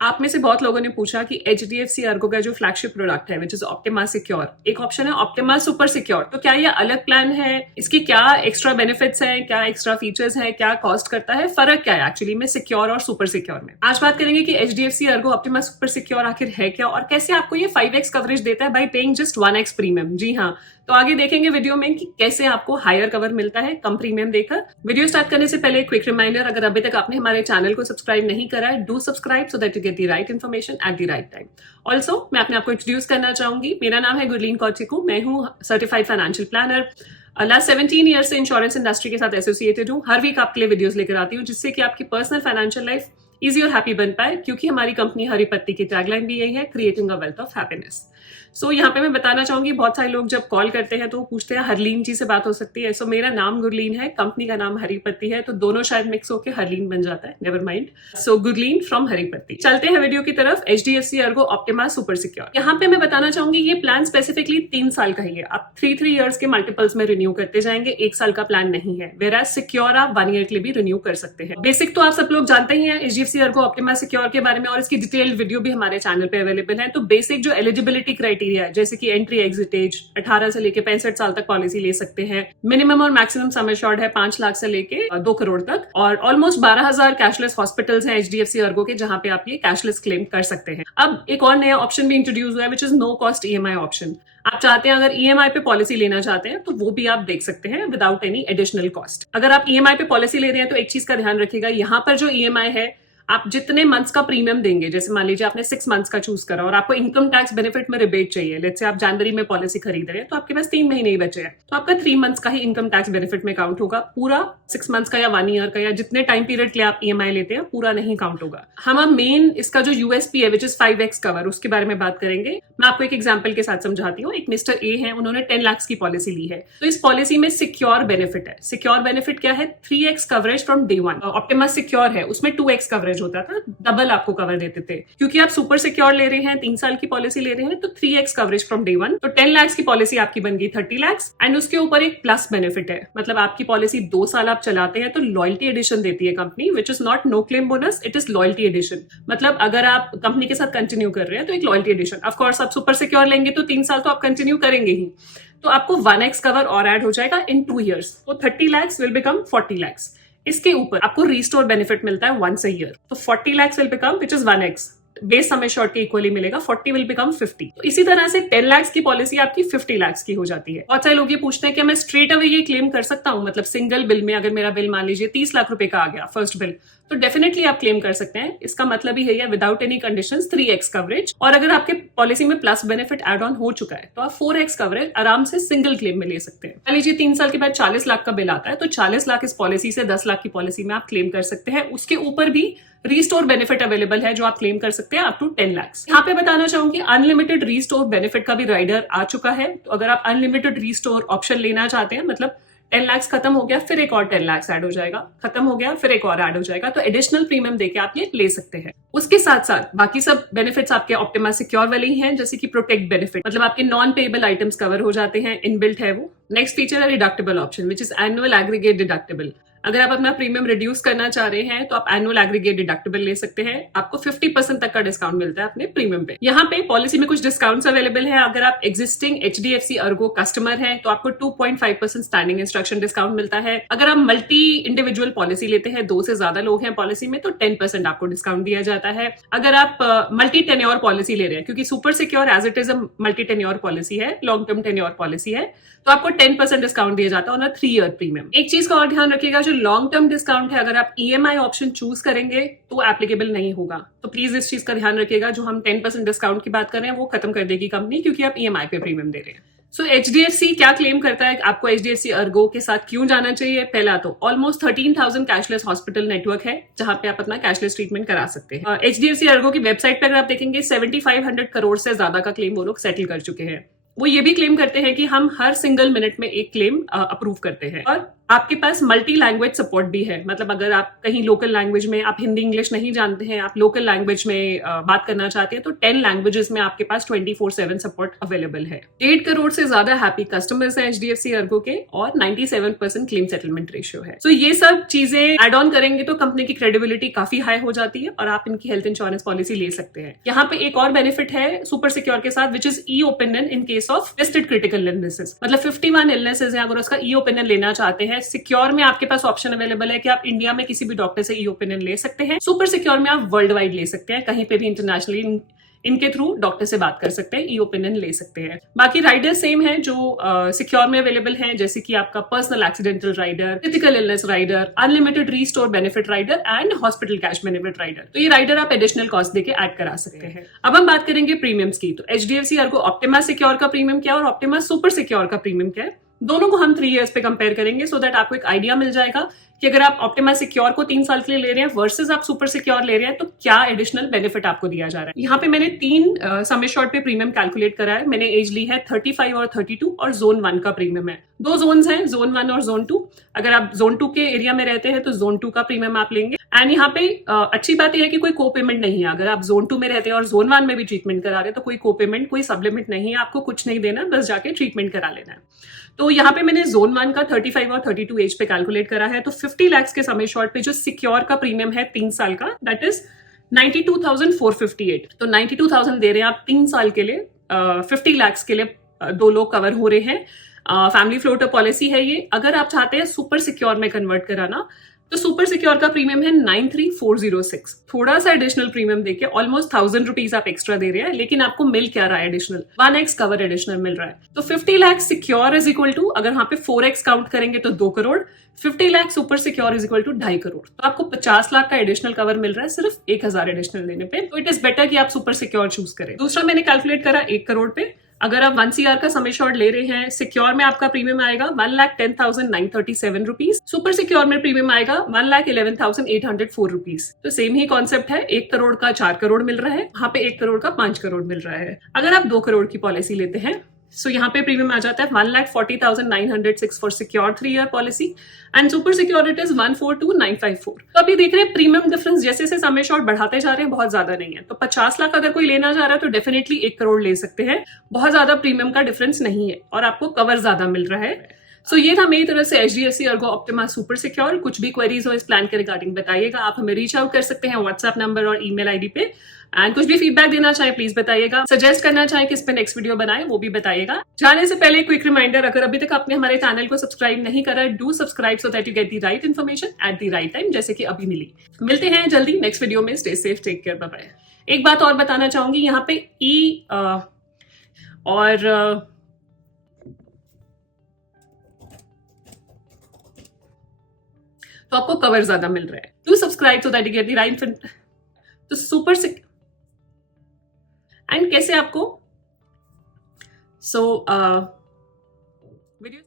आप में से बहुत लोगों ने पूछा कि HDFC अर्गो का जो फ्लैगशिप प्रोडक्ट है विच इज ऑप्टिमा सिक्योर, एक ऑप्शन है ऑप्टिमा सुपर सिक्योर, तो क्या ये अलग प्लान है, इसकी क्या एक्स्ट्रा बेनिफिट्स हैं, क्या एक्स्ट्रा फीचर्स हैं, क्या कॉस्ट करता है, फर्क क्या है एक्चुअली में सिक्योर और सुपर सिक्योर में। आज बात करेंगे कि HDFC Ergo Optima super secure आखिर है क्या और कैसे आपको ये 5x कवरेज देता है by paying just 1x premium. जी हाँ, तो आगे देखेंगे वीडियो में कि कैसे आपको हायर कवर मिलता है कम प्रीमियम देकर। वीडियो स्टार्ट करने से पहले क्विक रिमाइंडर, अगर अभी तक आपने हमारे चैनल को सब्सक्राइब नहीं करा है, do subscribe so that you get the right information at the right time. Also मैं अपने आपको इंट्रोड्यूस करना चाहूंगी, मेरा नाम है गुरलीन कौशिक, मैं हूँ certified financial planner. Last 17 year से इंश्योरेंस इंडस्ट्री के साथ एसोसिएटेड हूँ। हर वीक आपके लिए वीडियोस लेकर आती हूँ जिससे कि आपकी पर्सनल फाइनेंशियल लाइफ इजी और हैप्पी बन पाए, क्योंकि हमारी कंपनी हरिपत्ती की टैगलाइन भी यही है, creating a wealth of happiness. So यहाँ पे मैं बताना चाहूंगी, बहुत सारे लोग जब कॉल करते हैं तो पूछते हैं हरलीन जी से बात हो सकती है। सो मेरा नाम गुरलीन है, कंपनी का नाम हरिपत्ती है, तो दोनों शायद मिक्स होकर हरलीन बन जाता है, never mind. So Gurleen from Haripatti. चलते हैं वीडियो की तरफ। HDFC Ergo Optima super secure, यहाँ पे मैं बताना चाहूंगी ये प्लान स्पेसिफिकली 3 साल का ही है। आप 3 ईयर्स के मल्टीपल्स में रिन्यू करते जाएंगे, 1 साल का प्लान नहीं है। वेयर एज सिक्योर आप 1 ईयर के लिए भी रिन्यू कर सकते हैं। बेसिक तो आप सब लोग जानते ही हैं HDFC अर्गो ऑप्टिमा सिक्योर के बारे में, और इसकी डिटेल्ड वीडियो भी हमारे चैनल पे अवेलेबल है। तो बेसिक जो एलिजिबिलिटी क्राइटेरिया है, जैसे कि एंट्री एग्जिट एज 18 से लेके 65 साल तक पॉलिसी ले सकते हैं, मिनिमम और मैक्सिमम सम एश्योर्ड है 5 लाख से लेके 2 करोड़ तक, और ऑलमोस्ट 12,000 कैशलेस हॉस्पिटल्स हैं HDFC अर्गो के जहां पे आप ये कैशलेस क्लेम कर सकते हैं। अब एक और नया ऑप्शन भी इंट्रोड्यूस हुआ है which is no cost EMI option. आप चाहते हैं अगर EMI पे पॉलिसी लेना चाहते हैं तो वो भी आप देख सकते हैं विदाउट एनी एडिशनल कॉस्ट। अगर आप EMI पे पॉलिसी ले रहे हैं तो एक चीज का ध्यान रखिएगा, यहाँ पर जो EMI है आप जितने मंथ्स का प्रीमियम देंगे, जैसे मान लीजिए आपने 6 मंथ्स का चूज करा और आपको इनकम टैक्स बेनिफिट में रिबेट चाहिए, लेट्स से आप जनवरी में पॉलिसी खरीद रहे हैं तो आपके पास 3 महीने ही बचे हैं, तो आपका 3 मंथ्स का ही इनकम टैक्स बेनिफिट में काउंट होगा, पूरा 6 मंथ्स का या 1 ईयर का या जितने टाइम पीरियड के लिए आप EMI लेते हैं पूरा नहीं काउंट होगा। हम मेन इसका जो USP है विच इज 5x कवर, उसके बारे में बात करेंगे। मैं आपको एक एग्जाम्पल के साथ समझाती हूँ। एक मिस्टर ए है, उन्होंने 10 लाख की पॉलिसी ली है, तो इस पॉलिसी में सिक्योर बेनिफिट है। सिक्योर बेनिफिट क्या है? 3x coverage from day 1। Optima secure है, उसमें 2x कवरेज होता था, डबल आपको कवर देते थे। क्योंकि आप सुपर सिक्योर ले रहे हैं, 3 साल की पॉलिसी ले रहे हैं, तो 3x कवरेज फ्रॉम डे 1। तो 10 लाख की पॉलिसी आपकी बन गई 30 लाख, एंड उसके ऊपर एक प्लस बेनिफिट है, मतलब आपकी पॉलिसी 2 साल आप चलाते हैं तो लॉयल्टी एडिशन देती है company, which is not no claim bonus, it is loyalty addition. मतलब अगर आप कंपनी के साथ कंटिन्यू कर रहे हैं तो एक लॉयल्टी एडिशन। ऑफकोर्स आप सुपर सिक्योर लेंगे तो 3 साल तो आप कंटिन्यू करेंगे ही, तो आपको 1x कवर और ऐड हो जाएगा इन 2 ईयर्स, तो 30 लाख विल बिकम 40 लाख। इसके ऊपर आपको रिस्टोर बेनिफिट मिलता है 1 ईयर, तो 40 lakh will become which is 1x, base sum assured के इक्वली मिलेगा, 40 विल बिकम 50। तो इसी तरह से 10 लाख की पॉलिसी आपकी 50 लाख की हो जाती है। बहुत सारे लोग ये पूछते हैं कि मैं स्ट्रेट अवे ये क्लेम कर सकता हूं, मतलब सिंगल बिल में अगर मेरा बिल मान लीजिए 30 लाख रुपए का आ गया फर्स्ट बिल, तो डेफिनेटली आप क्लेम कर सकते हैं। इसका मतलब ही है without any conditions 3x coverage, और अगर आपके पॉलिसी में प्लस बेनिफिट एड ऑन हो चुका है तो आप 4x कवरेज आराम से सिंगल क्लेम में ले सकते हैं। मान लीजिए 3 साल के बाद 40 लाख का बिल आता है, तो 40 लाख इस पॉलिसी से 10 लाख की पॉलिसी में आप क्लेम कर सकते हैं। उसके ऊपर भी रीस्टोर बेनिफिट अवेलेबल है जो आप क्लेम कर सकते हैं अप टू 10 लाख। यहाँ पे बताना चाहूंगी अनलिमिटेड रीस्टोर बेनिफिट का भी राइडर आ चुका है, तो अगर आप अनलिमिटेड रीस्टोर ऑप्शन लेना चाहते हैं, मतलब 10 लाख खत्म हो गया फिर एक और 10 लाख ऐड हो जाएगा, खत्म हो गया फिर एक और ऐड हो जाएगा, तो एडिशनल प्रीमियम देके आप ये ले सकते हैं। उसके साथ साथ बाकी सब बेनिफिट्स आपके ऑप्टिमा सिक्योर वाले ही हैं, जैसे कि प्रोटेक्ट बेनिफिट, मतलब आपके नॉन पेएबल आइटम्स कवर हो जाते हैं, इनबिल्ट है वो। नेक्स्ट फीचर है deductible option which is annual aggregate deductible. अगर आप अपना प्रीमियम रिड्यूस करना चाह रहे हैं तो आप एनुअल एग्रीगेट डिडक्टेबल ले सकते हैं, आपको 50% तक का डिस्काउंट मिलता है अपने प्रीमियम पे। यहाँ पे पॉलिसी में कुछ डिस्काउंट्स अवेलेबल है। अगर आप एग्जिस्टिंग HDFC अर्गो कस्टमर हैं तो आपको 2.5% स्टैंडिंग इंस्ट्रक्शन डिस्काउंट मिलता है। अगर आप मल्टी इंडिविजुअल पॉलिसी लेते हैं, 2 से ज्यादा लोग हैं पॉलिसी में, तो 10% आपको डिस्काउंट दिया जाता है। अगर आप मल्टी टेन्योर पॉलिसी ले रहे हैं, क्योंकि super secure as it is a multi tenure policy है, लॉन्ग टर्म टेन्योर पॉलिसी है, तो आपको 10% डिस्काउंट दिया जाता है ऑन अ 3 ईयर प्रीमियम। एक चीज का और ध्यान रखिएगा, जो लॉन्ग टर्म डिस्काउंट है अगर आप EMI ऑप्शन चूज करेंगे तो एप्लीकेबल नहीं होगा, तो प्लीज इस चीज का ध्यान रखिएगा। जो हम 10% डिस्काउंट की बात कर रहे हैं वो खत्म कर देगी कंपनी, क्योंकि आप EMI पे प्रीमियम दे रहे हैं। सो HDFC क्या क्लेम करता है, आपको HDFC अर्गो के साथ क्यों जाना चाहिए? पहला तो ऑलमोस्ट 13,000 कैशलेस हॉस्पिटल नेटवर्क है जहां पे आप अपना कैशलेस ट्रीटमेंट करा सकते हैं। HDFC अर्गो की वेबसाइट पर अगर आप देखेंगे 7500 करोड़ से ज्यादा का क्लेम वो लोग सेटल कर चुके हैं। वो ये भी क्लेम करते हैं कि हम हर सिंगल मिनट में एक क्लेम अप्रूव करते हैं, और आपके पास मल्टी लैंग्वेज सपोर्ट भी है, मतलब अगर आप कहीं लोकल लैंग्वेज में, आप हिंदी इंग्लिश नहीं जानते हैं, आप लोकल लैंग्वेज में बात करना चाहते हैं, तो 10 लैंग्वेजेस में आपके पास 24/7 सपोर्ट अवेलेबल है। 1.5 करोड़ से ज्यादा हैप्पी कस्टमर्स हैं HDFC अर्गो के, और 97% क्लेम सेटलमेंट रेशियो है। तो ये सब चीजें एड ऑन करेंगे तो कंपनी की क्रेडिबिलिटी काफी हाई हो जाती है और आप इनकी हेल्थ इंश्योरेंस पॉलिसी ले सकते हैं। यहाँ पे एक और बेनिफिट है सुपर सिक्योर के साथ, which is E opinion in case of listed critical illnesses. मतलब 51 इलनेसेस है, अगर उसका ई ओपिनियन लेना चाहते हैं, सिक्योर में आपके पास ऑप्शन अवेलेबल है कि आप इंडिया में किसी भी डॉक्टर से ई ओपिनियन ले सकते हैं। सुपर सिक्योर में आप वर्ल्ड वाइड ले सकते हैं, कहीं पे भी इंटरनेशनली इनके थ्रू डॉक्टर से बात कर सकते हैं, ई ओपिनियन ले सकते हैं। बाकी राइडर सेम है जो सिक्योर में अवेलेबल है, जैसे कि आपका personal accidental rider, critical illness rider, unlimited restore benefit rider and hospital cash benefit rider. तो ये राइडर आप एडिशनल कॉस्ट देके ऐड करा सकते हैं। अब हम बात करेंगे प्रीमियम्स की। तो HDFC अर्गो ऑप्टिमा सिक्योर का प्रीमियम क्या और ऑप्टिमा सुपर सिक्योर का प्रीमियम क्या है, दोनों को हम 3 इयर्स पे कंपेयर करेंगे, सो दैट आपको एक आइडिया मिल जाएगा कि अगर आप ऑप्टिमा सिक्योर को 3 साल के लिए ले रहे हैं वर्सेस आप सुपर सिक्योर ले रहे हैं, तो क्या एडिशनल बेनिफिट आपको दिया जा रहा है। यहाँ पे मैंने 3 सम एश्योर्ड पे प्रीमियम कैलकुलेट करा है। मैंने एज ली है 35 और 32, और जोन 1 का प्रीमियम है। 2 जोन्स हैं, जोन 1 और जोन 2। अगर आप जोन 2 के एरिया में रहते हैं तो जोन 2 का प्रीमियम आप लेंगे। एंड यहाँ पे अच्छी बात यह है कि कोई को पेमेंट नहीं है। अगर आप जोन 2 में रहते हैं और जोन 1 में भी ट्रीटमेंट करा रहे हैं तो कोई को पेमेंट, कोई सप्लीमेंट नहीं है, आपको कुछ नहीं देना, बस जाके ट्रीटमेंट करा लेना है। तो यहाँ पे मैंने जोन 1 का 35 और 32 एज पे कैलकुलेट करा है। तो 50 लाख के समय शॉर्ट पे जो सिक्योर का प्रीमियम है 3 साल का, दैट इज 92,458। तो 92,000 दे रहे हैं आप 3 साल के लिए। 50 लाख के लिए 2 लोग कवर हो रहे हैं। फैमिली फ्लोटर पॉलिसी है ये। अगर आप चाहते हैं सुपर सिक्योर में कन्वर्ट कराना, तो सुपर सिक्योर का प्रीमियम है 93,406। थोड़ा सा एडिशनल प्रीमियम देके ऑलमोस्ट 1,000 रुपीज आप एक्स्ट्रा दे रहे हैं, लेकिन आपको मिल क्या रहा है एडिशनल, 1x कवर एडिशनल मिल रहा है। तो 50 lakh secure is equal to, अगर यहाँ पे 4x काउंट करेंगे तो 2 crore, 50 lakh super secure is equal to 2.5 crore. तो आपको 50 लाख का एडिशनल कवर मिल रहा है सिर्फ 1,000 एडिशनल देने पे। तो इट इज बेटर कि आप सुपर सिक्योर चूज करें। दूसरा मैंने कैलकुलेट करा 1 करोड़ पे। अगर आप 1 CR का सम एश्योर्ड ले रहे हैं, सिक्योर में आपका प्रीमियम आएगा 1,10,937 रुपीज, सुपर सिक्योर में प्रीमियम आएगा 1,11,804 रुपीज। तो सेम ही कॉन्सेप्ट है, 1 करोड़ का 4 करोड़ मिल रहा है, वहां पे 1 करोड़ का 5 करोड़ मिल रहा है। अगर आप 2 करोड़ की पॉलिसी लेते हैं, सो यहाँ पे प्रीमियम आ जाता है 1,40,906 for secure 3 year policy, and super secure it is 1,42,954। तो अभी देख रहे हैं प्रीमियम डिफरेंस जैसे जैसे सम एश्योर्ड बढ़ाते जा रहे हैं, बहुत ज्यादा नहीं है। तो 50 लाख अगर कोई लेना चाह रहा है तो डेफिनेटली 1 करोड़ ले सकते हैं, बहुत ज्यादा प्रीमियम का डिफरेंस नहीं है और आपको कवर ज्यादा मिल रहा है। सो ये था मेरी तरफ से HDFC Ergo Optima super secure. कुछ भी क्वेरीज हो इस प्लान के रिगार्डिंग बताइएगा, आप हमें रीच आउट कर सकते हैं व्हाट्सएप नंबर और ईमेल आईडी पे। एंड कुछ भी फीडबैक देना चाहे प्लीज बताइएगा, सजेस्ट करना चाहे किस पे नेक्स्ट वीडियो बनाए वो भी बताइएगा। जाने से पहले क्विक रिमाइंडर, अगर अभी तक आपने हमारे चैनल को सब्सक्राइब नहीं करा, do subscribe so that you get the right information at the right time, जैसे कि अभी मिली। मिलते हैं जल्दी नेक्स्ट वीडियो में। Stay safe, take care, bye bye. एक बात और बताना चाहूंगी, यहाँ पे ई और तो आपको कवर ज्यादा मिल रहा है। Do subscribe so that you get the right. तो सुपर सिक एंड कैसे आपको वीडियो